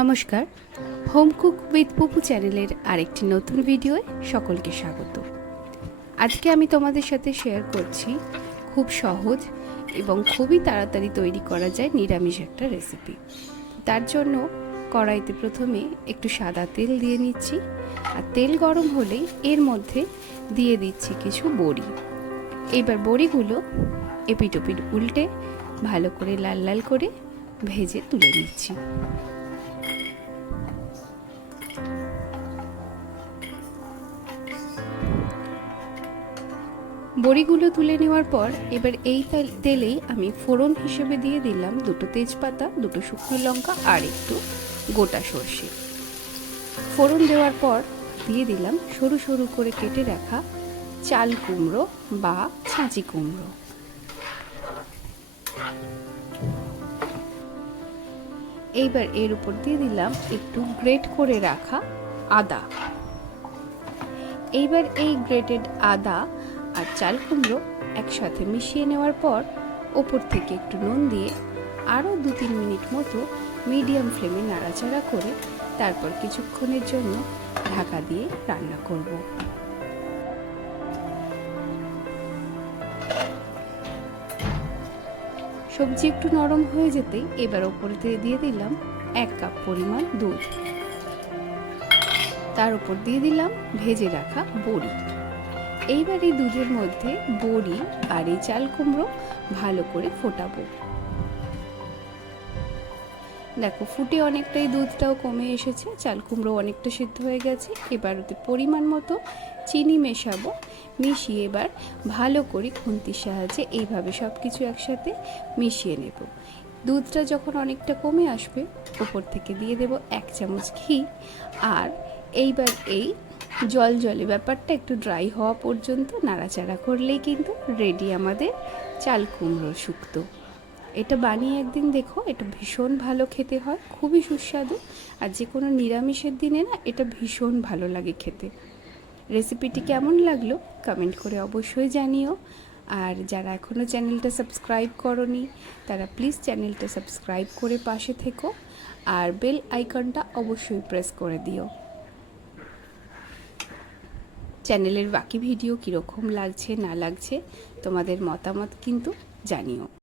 নমস্কার। Home cook with পুপু চ্যানেলের আরেকটি নতুন ভিডিওয় সকলকে স্বাগত। আজকে আমি তোমাদের সাথে শেয়ার করছি খুব সহজ এবং খুবই তাড়াতাড়ি তৈরি করা যায় নিরামিষ একটা রেসিপি তার জন্য কড়াইতে প্রথমে একটু সাদা তেল দিয়ে নিচ্ছি আর তেল গরম হলেই এর মধ্যে দিয়ে দিচ্ছি কিছু বড়ি। এইবার বড়িগুলো এপিটোপিট উল্টে ভালো করে লাল লাল করে ভেজে তুলে নিচ্ছি। বড়িগুলো তুলে নেওয়ার পর এবার এই তেল- তেলেই আমি ফোড়ন হিসেবে দিয়ে দিলাম দুটো তেজপাতা, দুটো শুকনো লঙ্কা আর একটু গোটা সর্ষে। ফোড়ন দেওয়ার পর দিয়ে দিলাম সরু সরু করে কেটে রাখা চাল কুমড়ো বা ছাঁচি কুমড়ো। এইবার এর উপর দিয়ে দিলাম একটু গ্রেট করে রাখা আদা। এইবার এই গ্রেটেড আদা আর চাল কুমড়ো একসাথে মিশিয়ে নেওয়ার পর ওপর থেকে একটু নুন দিয়ে আরও দু তিন মিনিট মতো মিডিয়াম ফ্লেমে নাড়াচাড়া করে তারপর কিছুক্ষণের জন্য ঢাকা দিয়ে রান্না করব। সবজি একটু নরম হয়ে যেতেই এবার ওপরে দিয়ে দিয়ে দিলাম এক কাপ পরিমাণ দুধ। তার উপর দিয়ে দিলাম ভেজে রাখা বড়ি। এইবার এই দুধের মধ্যে বড়ি আর এই চাল কুমড়ো ভালো করে ফোটাবো। দেখো, ফুটে অনেকটাই দুধটাও কমে এসেছে, চাল কুমড়ো অনেকটা সিদ্ধ হয়ে গেছে। এবার ওতে পরিমাণ মতো চিনি মেশাবো, মিশিয়ে এবার ভালো করে খুন্তির সাহায্যে এইভাবে সব কিছু একসাথে মিশিয়ে নেব। দুধটা যখন অনেকটা কমে আসবে উপর থেকে দিয়ে দেব এক চামচ ঘি। আর এইবার এই জল জলে ব্যাপারটা একটু ড্রাই হওয়া পর্যন্ত নাড়াচাড়া করলেই কিন্তু রেডি আমাদের চাল কুমড়ো শুক্তো। এটা বানিয়ে একদিন দেখো, এটা ভীষণ ভালো খেতে হয়, খুবই সুস্বাদু আর যে কোনো নিরামিষের দিনে না এটা ভীষণ ভালো লাগে খেতে। রেসিপিটি কেমন লাগল? কমেন্ট করে অবশ্যই জানিও। আর যারা এখনও চ্যানেলটা সাবস্ক্রাইব করনি, তারা প্লিজ চ্যানেলটা সাবস্ক্রাইব করে পাশে থেকো আর বেল আইকনটা অবশ্যই প্রেস করে দিও। চ্যানেলের বাকি ভিডিও কীরকম লাগছে না লাগছে তোমাদের মতামত কিন্তু জানিও।